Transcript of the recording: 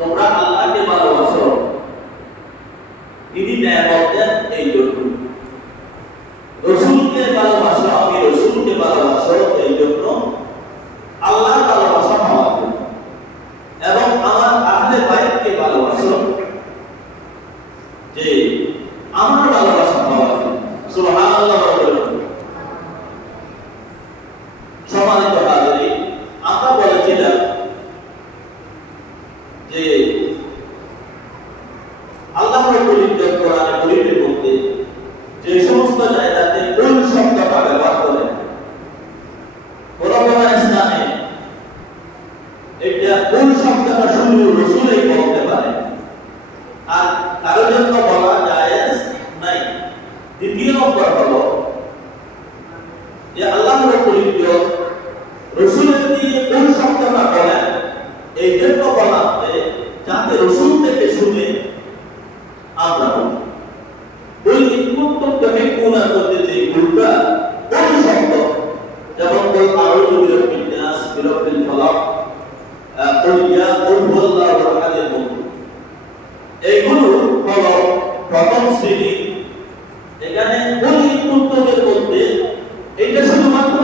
তোমরা আল্লাহকে ভালোবাসো, তিনি নিয়ামত দেন এই জন্য। রাসূলকে ভালোবাসো, আমি রাসূলকে ভালোবাসো এই জন্য, আল্লাহর ভালোবাসা পাওয়ার জন্য। এবং আমার আহলে বাইতকে ভালোবাসো যে আমার ভালোবাসা পাওয়ার জন্য। সুবহানাল্লাহ। সম্মানিত হাজিরিন, আমরা বলেছিলাম যে আল্লাহ রাব্বুল ইজ্জত কোরআনে কারীমের মধ্যে যে সমস্ত জায়গাতে কোন শব্দটা ব্যবহার করেন, কোরআন ইসলামে এটা কোন শব্দটা শুধু রাসূলই বলতে পারে, আর কারো জন্য বলা জায়েজ নাই। দ্বিতীয় নম্বর হলো যে আল্লাহ রাব্বুল ইজ্জত রাসূলের দিয়ে কোন শব্দটা বলেন, এই জন্য বলা হয় যাতে রাসূল থেকে শুনে আমরা বলি। ওই ইনকুন্তুম তুহিব্বুনা করতে যে গুরুটা কোন শব্দ, যেমন বল আউযু বিরাব্বিন নাস, বিরাব্বিল ফালাক, কুলিয়া কুল হুয়াল্লাহু আহাদের মতো, এইগুলো হলো প্রথম শ্রেণী। এখানে কোন ইনকুন্তুমের মধ্যে এটা শুধুমাত্র